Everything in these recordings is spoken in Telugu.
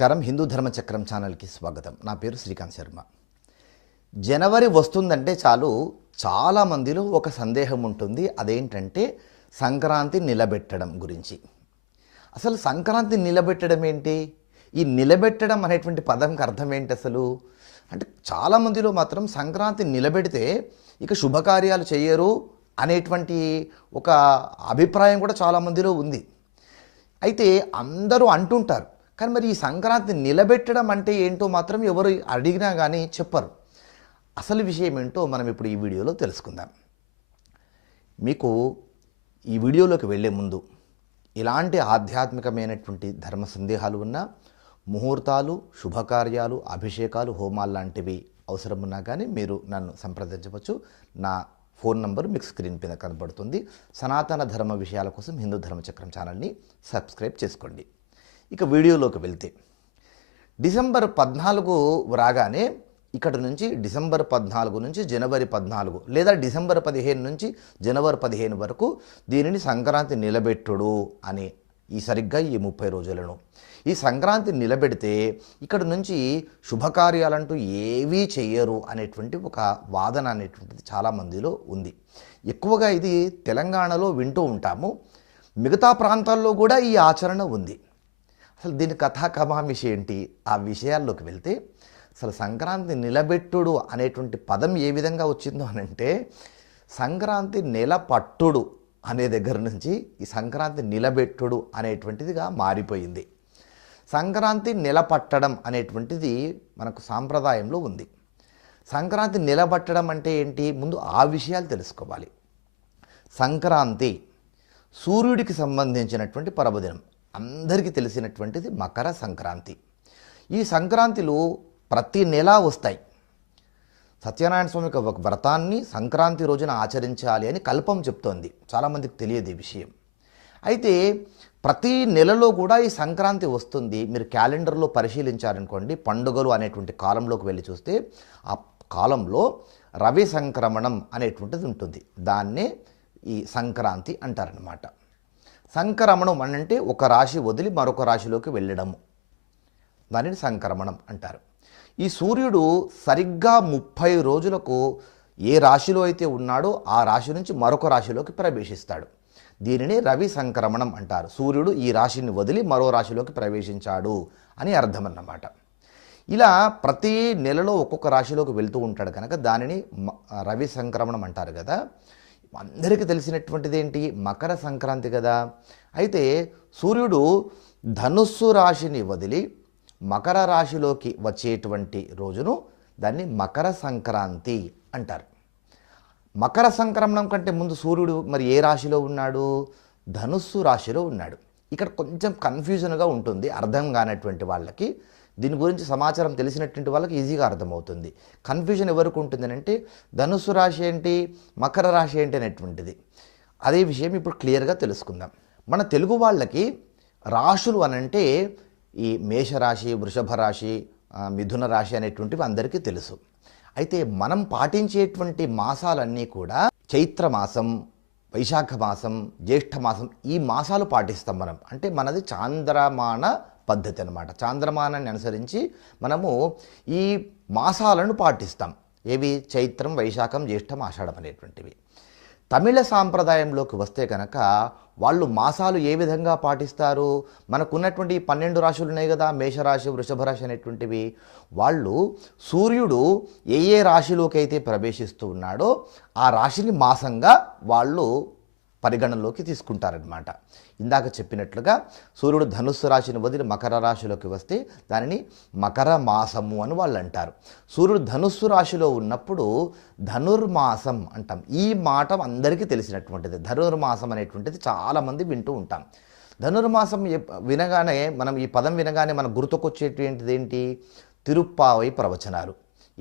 నమస్కారం. హిందూ ధర్మ చక్రం ఛానల్కి స్వాగతం. నా పేరు శ్రీకాంత్ శర్మ. జనవరి వస్తుందంటే చాలు చాలా మందిలో ఒక సందేహం ఉంటుంది. అదేంటంటే సంక్రాంతి నిలబెట్టడం గురించి. అసలు సంక్రాంతి నిలబెట్టడం ఏంటి? ఈ నిలబెట్టడం అనేటువంటి పదంకి అర్థం ఏంటి అసలు? అంటే చాలామందిలో మాత్రం సంక్రాంతి నిలబెడితే ఇక శుభకార్యాలు చేయరు అనేటువంటి ఒక అభిప్రాయం కూడా చాలామందిలో ఉంది. అయితే అందరూ అంటుంటారు కానీ మరి ఈ సంక్రాంతి నిలబెట్టడం అంటే ఏంటో మాత్రం ఎవరు అడిగినా కానీ చెప్పరు. అసలు విషయం ఏంటో మనం ఇప్పుడు ఈ వీడియోలో తెలుసుకుందాం. మీకు ఈ వీడియోలోకి వెళ్ళే ముందు ఇలాంటి ఆధ్యాత్మికమైనటువంటి ధర్మ సందేహాలు ఉన్నా ముహూర్తాలు శుభకార్యాలు అభిషేకాలు హోమాలు లాంటివి అవసరం ఉన్నా కానీ మీరు నన్ను సంప్రదించవచ్చు. నా ఫోన్ నంబర్ మీకు స్క్రీన్ మీద కనబడుతుంది. సనాతన ధర్మ విషయాల కోసం హిందూ ధర్మచక్రం ఛానల్ని సబ్స్క్రైబ్ చేసుకోండి. ఇక వీడియోలోకి వెళ్తే. డిసెంబర్ పద్నాలుగు రాగానే ఇక్కడ నుంచి డిసెంబర్ పద్నాలుగు నుంచి జనవరి పద్నాలుగు లేదా డిసెంబర్ పదిహేను నుంచి జనవరి పదిహేను వరకు దీనిని సంక్రాంతి నిలబెట్టుడు అని ఈ సరిగ్గా ఈ ముప్పై రోజులను. ఈ సంక్రాంతి నిలబెడితే ఇక్కడ నుంచి శుభకార్యాలంటూ ఏవీ చెయ్యరు అనేటువంటి ఒక వాదన అనేటువంటిది చాలామందిలో ఉంది. ఎక్కువగా ఇది తెలంగాణలో వింటూ ఉంటాము. మిగతా ప్రాంతాల్లో కూడా ఈ ఆచరణ ఉంది. అసలు దీని కథా కమామిషి ఏంటి ఆ విషయాల్లోకి వెళ్తే అసలు సంక్రాంతి నిలబెట్టుడు అనేటువంటి పదం ఏ విధంగా వచ్చిందో అని అంటే సంక్రాంతి నెల పట్టుడు అనే దగ్గర నుంచి ఈ సంక్రాంతి నిలబెట్టుడు అనేటువంటిదిగా మారిపోయింది. సంక్రాంతి నిలపట్టడం అనేటువంటిది మనకు సాంప్రదాయంలో ఉంది. సంక్రాంతి నిలబట్టడం అంటే ఏంటి? ముందు ఆ విషయాలు తెలుసుకోవాలి. సంక్రాంతి సూర్యుడికి సంబంధించినటువంటి పర్వదినం. అందరికీ తెలిసినటువంటిది మకర సంక్రాంతి. ఈ సంక్రాంతిలు ప్రతి నెలా వస్తాయి. సత్యనారాయణ స్వామి యొక్క ఒక వ్రతాన్ని సంక్రాంతి రోజున ఆచరించాలి అని కల్పం చెప్తోంది. చాలామందికి తెలియదు ఈ విషయం. అయితే ప్రతి నెలలో కూడా ఈ సంక్రాంతి వస్తుంది. మీరు క్యాలెండర్లో పరిశీలించారనుకోండి పండుగలు అనేటువంటి కాలంలోకి వెళ్ళి చూస్తే ఆ కాలంలో రవి సంక్రమణం అనేటువంటిది ఉంటుంది. దాన్నే ఈ సంక్రాంతి అంటారనమాట సంక్రమణం అని అంటే ఒక రాశి వదిలి మరొక రాశిలోకి వెళ్ళడము. దానిని సంక్రమణం అంటారు. ఈ సూర్యుడు సరిగ్గా ముప్పై రోజులకు ఏ రాశిలో అయితే ఉన్నాడో ఆ రాశి నుంచి మరొక రాశిలోకి ప్రవేశిస్తాడు. దీనిని రవి సంక్రమణం అంటారు. సూర్యుడు ఈ రాశిని వదిలి మరో రాశిలోకి ప్రవేశించాడు అని అర్థం అన్నమాట ఇలా ప్రతి నెలలో ఒక్కొక్క రాశిలోకి వెళ్తూ ఉంటాడు కనుక దానిని రవి సంక్రమణం అంటారు కదా. అందరికీ తెలిసినటువంటిది ఏంటి మకర సంక్రాంతి కదా. అయితే సూర్యుడు ధనుస్సు రాశిని వదిలి మకర రాశిలోకి వచ్చేటువంటి రోజును దాన్ని మకర సంక్రాంతి అంటారు. మకర సంక్రమణం కంటే ముందు సూర్యుడు మరి ఏ రాశిలో ఉన్నాడు? ధనుస్సు రాశిలో ఉన్నాడు. ఇక్కడ కొంచెం కన్ఫ్యూజన్గా ఉంటుంది అర్థం కానటువంటి వాళ్ళకి దీని గురించి సమాచారం తెలిసినటువంటి వాళ్ళకి ఈజీగా అర్థమవుతుంది. కన్ఫ్యూజన్ ఎవరికి ఉంటుంది అంటే ధనుస్సు రాశి ఏంటి మకర రాశి ఏంటి అనేటువంటిది. అదే విషయం ఇప్పుడు క్లియర్గా తెలుసుకుందాం. మన తెలుగు వాళ్ళకి రాశులు అనంటే ఈ మేషరాశి వృషభ రాశి మిథున రాశి అనేటువంటివి అందరికీ తెలుసు. అయితే మనం పాటించేటువంటి మాసాలన్నీ కూడా చైత్ర మాసం వైశాఖ మాసం జ్యేష్ఠ మాసం ఈ మాసాలు పాటిస్తాం మనం. అంటే మనది చాంద్రమాన పద్ధతి అనమాట చాంద్రమానాన్ని అనుసరించి మనము ఈ మాసాలను పాటిస్తాం. ఏవి? చైత్రం వైశాఖం జ్యేష్టం ఆషాఢం అనేటువంటివి. తమిళ సాంప్రదాయంలోకి వస్తే కనుక వాళ్ళు మాసాలు ఏ విధంగా పాటిస్తారు? మనకున్నటువంటి పన్నెండు రాశులు ఉన్నాయి కదా మేషరాశి వృషభ రాశి అనేటువంటివి. వాళ్ళు సూర్యుడు ఏ ఏ రాశిలోకి అయితే ప్రవేశిస్తూ ఉన్నాడో ఆ రాశిని మాసంగా వాళ్ళు పరిగణనలోకి తీసుకుంటారనమాట ఇందాక చెప్పినట్లుగా సూర్యుడు ధనుస్సు రాశిని వదిలి మకర రాశిలోకి వస్తే దానిని మకర మాసము అని వాళ్ళు అంటారు సూర్యుడు ధనుస్సు రాశిలో ఉన్నప్పుడు ధనుర్మాసం అంటాం. ఈ మాట అందరికీ తెలిసినటువంటిది. ధనుర్మాసం అనేటువంటిది చాలామంది వింటూ ఉంటాం. ధనుర్మాసం వినగానే మనం ఈ పదం వినగానే మనకు గుర్తుకొచ్చేటువంటిది ఏంటి తిరుప్పావై ప్రవచనాలు.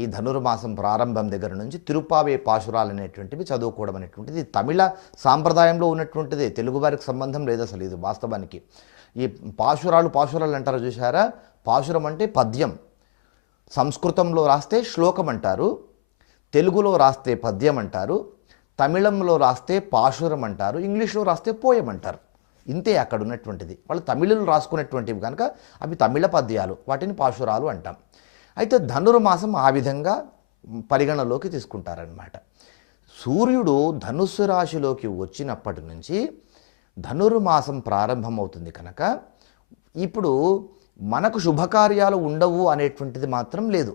ఈ ధనుర్మాసం ప్రారంభం దగ్గర నుంచి తిరుపావే పాశురాలు అనేటువంటివి చదువుకోవడం అనేటువంటిది తమిళ సాంప్రదాయంలో ఉన్నటువంటిది తెలుగు వారికి సంబంధం లేదు అసలు ఇది వాస్తవానికి. ఈ పాశురాలు పాశురాలు అంటారు చూసారా పాశురం అంటే పద్యం. సంస్కృతంలో రాస్తే శ్లోకం అంటారు తెలుగులో రాస్తే పద్యం అంటారు తమిళంలో రాస్తే పాశురం అంటారు ఇంగ్లీష్లో రాస్తే పోయం అంటారు. ఇంతే అక్కడ ఉన్నటువంటిది. వాళ్ళు తమిళులు రాసుకునేటువంటివి కనుక అవి తమిళ పద్యాలు వాటిని పాశురాలు అంటాం. అయితే ధనుర్మాసం ఆ విధంగా పరిగణలోకి తీసుకుంటారనమాట సూర్యుడు ధనుస్సు రాశిలోకి వచ్చినప్పటి నుంచి ధనుర్మాసం ప్రారంభమవుతుంది కనుక ఇప్పుడు మనకు శుభకార్యాలు ఉండవు అనేటువంటిది మాత్రం లేదు.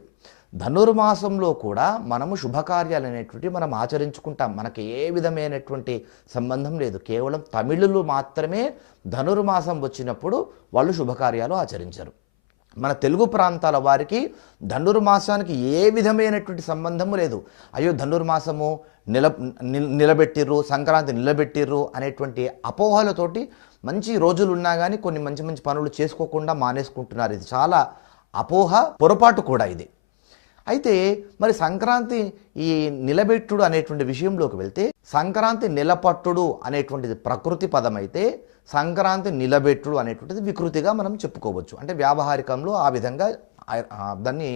ధనుర్మాసంలో కూడా మనము శుభకార్యాలు అనేటువంటివి మనం ఆచరించుకుంటాం. మనకి ఏ విధమైనటువంటి సంబంధం లేదు. కేవలం తమిళులు మాత్రమే ధనుర్మాసం వచ్చినప్పుడు వాళ్ళు శుభకార్యాలు ఆచరించరు. మన తెలుగు ప్రాంతాల వారికి ధనుర్మాసానికి ఏ విధమైనటువంటి సంబంధము లేదు. అయ్యో ధనుర్మాసము నిల నిల్- నిలబెట్టిర్రు సంక్రాంతి నిలబెట్టిర్రు అనేటువంటి అపోహలతోటి మంచి రోజులు ఉన్నా కానీ కొన్ని మంచి మంచి పనులు చేసుకోకుండా మానేసుకుంటున్నారు. ఇది చాలా అపోహ పొరపాటు కూడా ఇది. అయితే మరి సంక్రాంతి ఈ నిలబెట్టుడు అనేటువంటి విషయంలోకి వెళ్తే సంక్రాంతి నిలపట్టుడు అనేటువంటిది ప్రకృతి పదం అయితే సంక్రాంతి నిలబెట్టుడు అనేటువంటిది వికృతిగా మనం చెప్పుకోవచ్చు. అంటే వ్యావహారికంలో ఆ విధంగా దాన్ని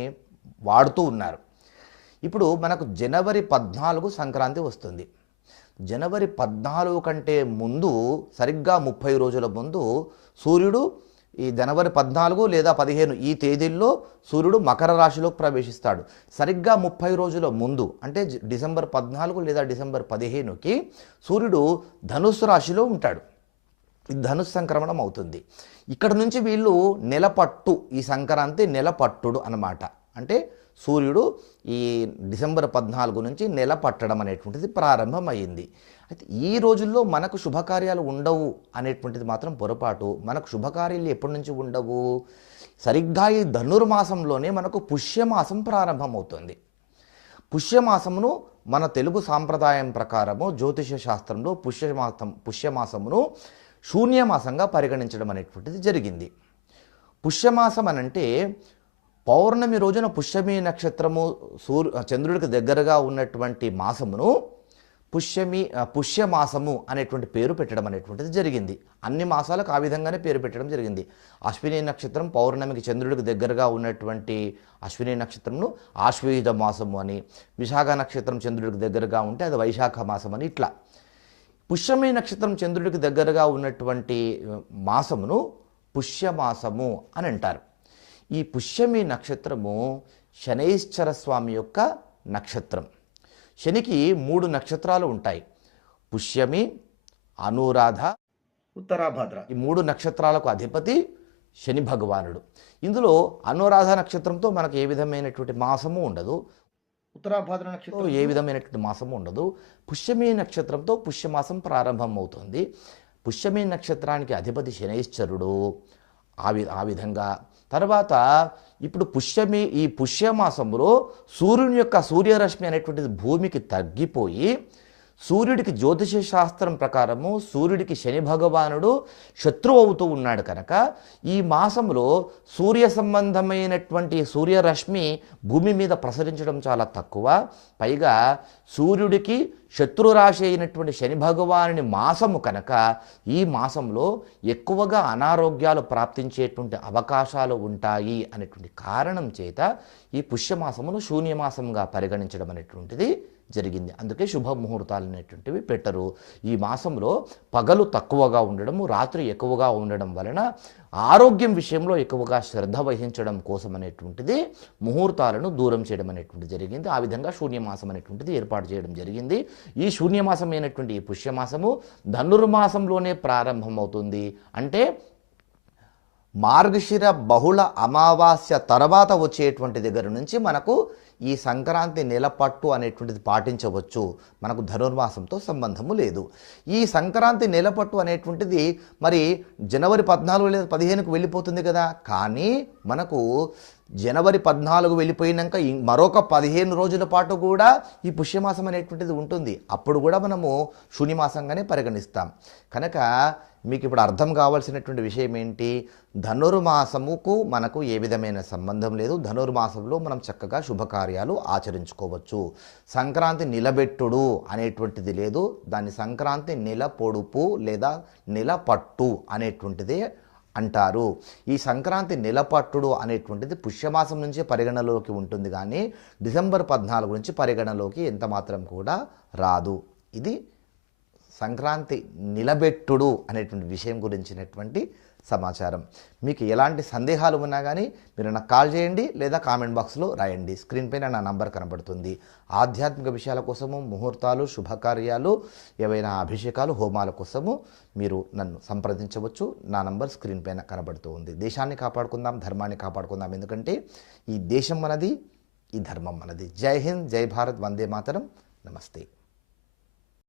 వాడుతూ ఉన్నారు. ఇప్పుడు మనకు జనవరి పద్నాలుగు సంక్రాంతి వస్తుంది. జనవరి పద్నాలుగు కంటే ముందు సరిగ్గా ముప్పై రోజుల ముందు సూర్యుడు ఈ జనవరి పద్నాలుగు లేదా పదిహేను ఈ తేదీల్లో సూర్యుడు మకర రాశిలోకి ప్రవేశిస్తాడు. సరిగ్గా ముప్పై రోజుల ముందు అంటే డిసెంబర్ పద్నాలుగు లేదా డిసెంబర్ పదిహేనుకి సూర్యుడు ధనుస్సు రాశిలో ఉంటాడు. ఈ సంక్రమణం అవుతుంది. ఇక్కడ నుంచి వీళ్ళు నెలపట్టు ఈ సంక్రాంతి నెలపట్టుడు అన్నమాట. అంటే సూర్యుడు ఈ డిసెంబర్ పద్నాలుగు నుంచి నెల పట్టడం అనేటువంటిది ప్రారంభమైంది అయితే ఈ రోజుల్లో మనకు శుభకార్యాలు ఉండవు అనేటువంటిది మాత్రం పొరపాటు. మనకు శుభకార్యాలు ఎప్పటి నుంచి ఉండవు? సరిగ్గా ఈ ధనుర్మాసంలోనే మనకు పుష్యమాసం ప్రారంభమవుతుంది. పుష్యమాసమును మన తెలుగు సాంప్రదాయం ప్రకారము జ్యోతిష శాస్త్రంలో పుష్యమాసం పుష్యమాసమును శూన్యమాసంగా పరిగణించడం అనేటువంటిది జరిగింది. పుష్యమాసం అనంటే పౌర్ణమి రోజున పుష్యమి నక్షత్రము సూర్య చంద్రుడికి దగ్గరగా ఉన్నటువంటి మాసమును పుష్యమి పుష్యమాసము అనేటువంటి పేరు పెట్టడం అనేటువంటిది జరిగింది. అన్ని మాసాలకు ఆ విధంగానే పేరు పెట్టడం జరిగింది. అశ్విని నక్షత్రం పౌర్ణమికి చంద్రుడికి దగ్గరగా ఉన్నటువంటి అశ్విని నక్షత్రంను ఆశ్వయుజ మాసము అని విశాఖ నక్షత్రం చంద్రుడికి దగ్గరగా ఉంటే అది వైశాఖ మాసం అని ఇట్లా. పుష్యమి నక్షత్రం చంద్రుడికి దగ్గరగా ఉన్నటువంటి మాసమును పుష్యమాసము అని అంటారు. ఈ పుష్యమి నక్షత్రము శనైశ్చర స్వామి యొక్క నక్షత్రం. శనికి మూడు నక్షత్రాలు ఉంటాయి. పుష్యమి అనురాధ ఉత్తరాభద్ర. ఈ మూడు నక్షత్రాలకు అధిపతి శని భగవానుడు. ఇందులో అనురాధ నక్షత్రంతో మనకు ఏ విధమైనటువంటి మాసము ఉండదు. ఉత్తరాభాద్ర నక్షత్రం ఏ విధమైనటువంటి మాసము ఉండదు. పుష్యమి నక్షత్రంతో పుష్యమాసం ప్రారంభం అవుతుంది పుష్యమి నక్షత్రానికి అధిపతి శనైశ్చరుడు. ఆ వి ఆ విధంగా. తర్వాత ఇప్పుడు పుష్యమి ఈ పుష్యమాసంలో సూర్యుని యొక్క సూర్యరశ్మి అనేటువంటిది భూమికి తగ్గిపోయి సూర్యుడికి జ్యోతిష శాస్త్రం ప్రకారము సూర్యుడికి శని భగవానుడు శత్రువు అవుతూ ఉన్నాడు కనుక ఈ మాసంలో సూర్య సంబంధమైనటువంటి సూర్యరశ్మి భూమి మీద ప్రసరించడం చాలా తక్కువ. పైగా సూర్యుడికి శత్రురాశి అయినటువంటి శని భగవానుని మాసము కనుక ఈ మాసంలో ఎక్కువగా అనారోగ్యాలు ప్రాప్తించేటువంటి అవకాశాలు ఉంటాయి అనేటువంటి కారణం చేత ఈ పుష్యమాసమును శూన్యమాసంగా పరిగణించడం అనేటువంటిది జరిగింది. అందుకే శుభ ముహూర్తాలు అనేటువంటివి పెట్టరు. ఈ మాసంలో పగలు తక్కువగా ఉండడము రాత్రి ఎక్కువగా ఉండడం వలన ఆరోగ్యం విషయంలో ఎక్కువగా శ్రద్ధ వహించడం కోసం అనేటువంటిది ముహూర్తాలను దూరం చేయడం అనేటువంటిది జరిగింది. ఆ విధంగా శూన్యమాసం అనేటువంటిది ఏర్పాటు చేయడం జరిగింది. ఈ శూన్యమాసం అయినటువంటి ఈ పుష్యమాసము ధనుర్మాసంలోనే ప్రారంభమవుతుంది. అంటే మార్గశిర బహుళ అమావాస్య తర్వాత వచ్చేటువంటి దగ్గర నుంచి మనకు ఈ సంక్రాంతి నెలపట్టు అనేటువంటిది పాటించవచ్చు. మనకు ధనుర్మాసంతో సంబంధము లేదు. ఈ సంక్రాంతి నెలపట్టు అనేటువంటిది మరి జనవరి పద్నాలుగు లేదా పదిహేనుకు వెళ్ళిపోతుంది కదా. కానీ మనకు జనవరి పద్నాలుగు వెళ్ళిపోయినాక మరొక పదిహేను రోజుల పాటు కూడా ఈ పుష్యమాసం అనేటువంటిది ఉంటుంది. అప్పుడు కూడా మనము శూన్యమాసంగానే పరిగణిస్తాం. కనుక మీకు ఇప్పుడు అర్థం కావాల్సినటువంటి విషయం ఏంటి ధనుర్మాసముకు మనకు ఏ విధమైన సంబంధం లేదు. ధనుర్మాసంలో మనం చక్కగా శుభకార్యాలు ఆచరించుకోవచ్చు. సంక్రాంతి నిలబెట్టుడు అనేటువంటిది లేదు. దాన్ని సంక్రాంతి నెల పొడుపు లేదా నెల పట్టు అనేటువంటిదే అంటారు. ఈ సంక్రాంతి నెలపట్టుడు అనేటువంటిది పుష్యమాసం నుంచి పరిగణలోకి ఉంటుంది కానీ డిసెంబర్ పద్నాలుగు నుంచి పరిగణలోకి ఎంత మాత్రం కూడా రాదు. ఇది సంక్రాంతి నిలబెట్టుడు అనేటువంటి విషయం గురించినటువంటి సమాచారం. మీకు ఎలాంటి సందేహాలు ఉన్నా కానీ మీరు నాకు కాల్ చేయండి లేదా కామెంట్ బాక్స్లో రాయండి. స్క్రీన్ పైన నా నంబర్ కనబడుతుంది. ఆధ్యాత్మిక విషయాల కోసము ముహూర్తాలు శుభకార్యాలు ఏవైనా అభిషేకాలు హోమాల కోసము మీరు నన్ను సంప్రదించవచ్చు. నా నంబర్ స్క్రీన్ పైన కనబడుతూ ఉంది. దేశాన్ని కాపాడుకుందాం ధర్మాన్ని కాపాడుకుందాం. ఎందుకంటే ఈ దేశం మనది ఈ ధర్మం మనది. జై హింద్ జై భారత్ వందే మాతరం. నమస్తే.